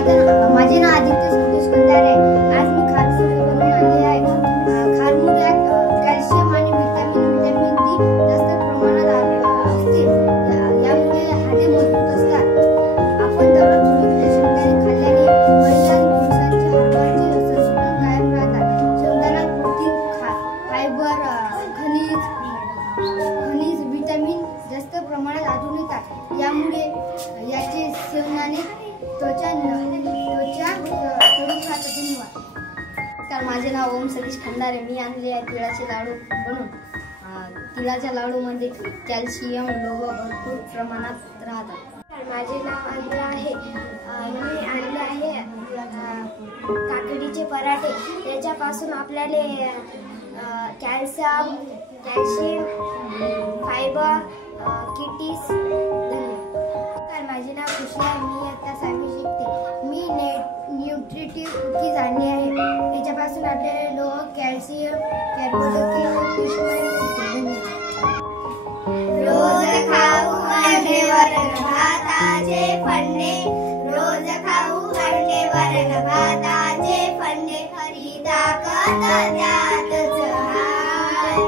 माझे नाव आदित्य संतोष कंधारे. आज मी खारमुरे बनवून आणले आहे. खारमुऱ्यात कॅल्शियम आणि व्हिटॅमिन डी जास्त प्रमाणात असते. यामुळे हाडे मजबूत असतात. आपण दररोज शेंगदाणे खाल्ल्याने महिला आणि पुरुषांच्या हाडांचे संतुलन कायम राहतात. शेंगदाणा प्रोटीन, फायबर, खनिज, व्हिटॅमिन जास्त प्रमाणात आढळून येतात. यामुळे याचे सेवनाने त्वचा माझे नाव ओम सतीश खंडारे. मी आणले आहे तिळाचे लाडू बनवून. तिळाच्या लाडूमध्ये कॅल्शियम, लोह भरपूर प्रमाणात राहतात. माझे नाव अंजला आहे. मी आणले आहे काकडीचे पराठे. त्याच्यापासून आपल्याला कॅल्शियम, फायबर, किटीस. माझे नाव खुशी आहे. मी आता 7वी शिकते. मी न्यूट्रिटिव्ह कुकीज आणले आहे. याच्यापासून आपल्याला लोह, कॅल्शियम, कार्बोहायड्रेट, रोज खाऊ अंडे वरण भाताचे फंडे. रोज खाऊ अंडे वरण भाताचे फंडे. खरी ताकद त्यातच हाय,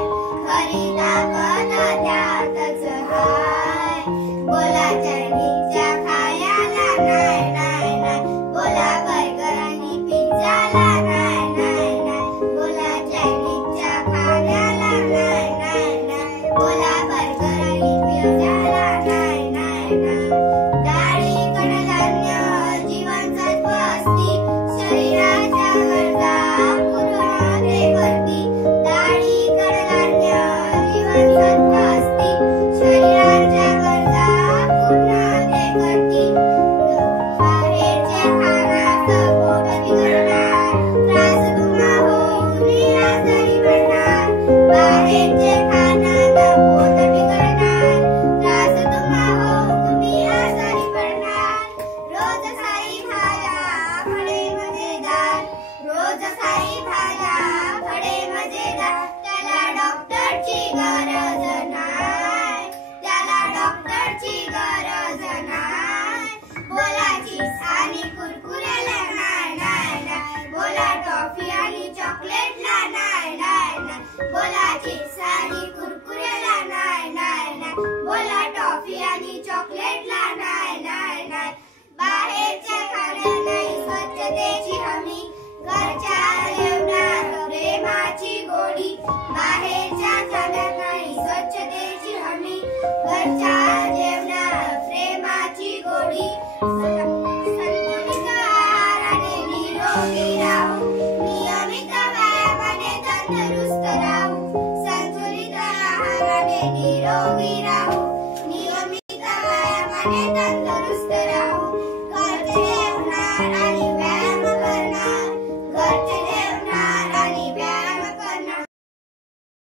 खरी ताकद त्यातच हाय. बोला चायनीजच्या खायला नाय नाय नाय. बोला बर्गर आणि पिझ्झाला नाय नाय नाय. बोला चायनीजच्या खाण्याला नाय नाय नाय. बोला बर्गर आणि पिझ्झाला नाय नाय नाय. डाळी, कडधान्य, जीवनसत्व असती. शरीराच्या गरजा पूर्ण करती. डाळी, कडधान्य, जीवनसत्व असती. शरीराच्या गरजा पूर्ण करती. बाहेरचे खाण्याचं पोट बिघडणार. त्रास तुम्हा होऊन आजारी पडणार. बाहेरचे खाण्याचं पोट बिघडणार. त्रास तुम्हा होऊन आजारी पडणार. रोज साई भाज्या, फळे मजेदार. रोज साई भाज्या, फळे मजेदार. त्याला डॉक्टरची गरज नाय. त्याला डॉक्टरची गरज नाय. बोला चिप्स आणि कुरकुरेला नाय नाय नाय. बोला टॉफी आणि चॉकलेटला नाय नाय नाय. बोला चिप्स आणि कुरकुरेला नाय नाय नाय. बोला टॉफी आणि चॉकलेटला नाय नाय नाय. बाहेरच्या खाण्या नाही स्वच्छतेची हमी. घरच्या जेवणात प्रेमाची गोडी. बाहेरच्या खाण्यात नाही स्वच्छतेची हमी. घरच्या जेवणात प्रेमाची गोडी.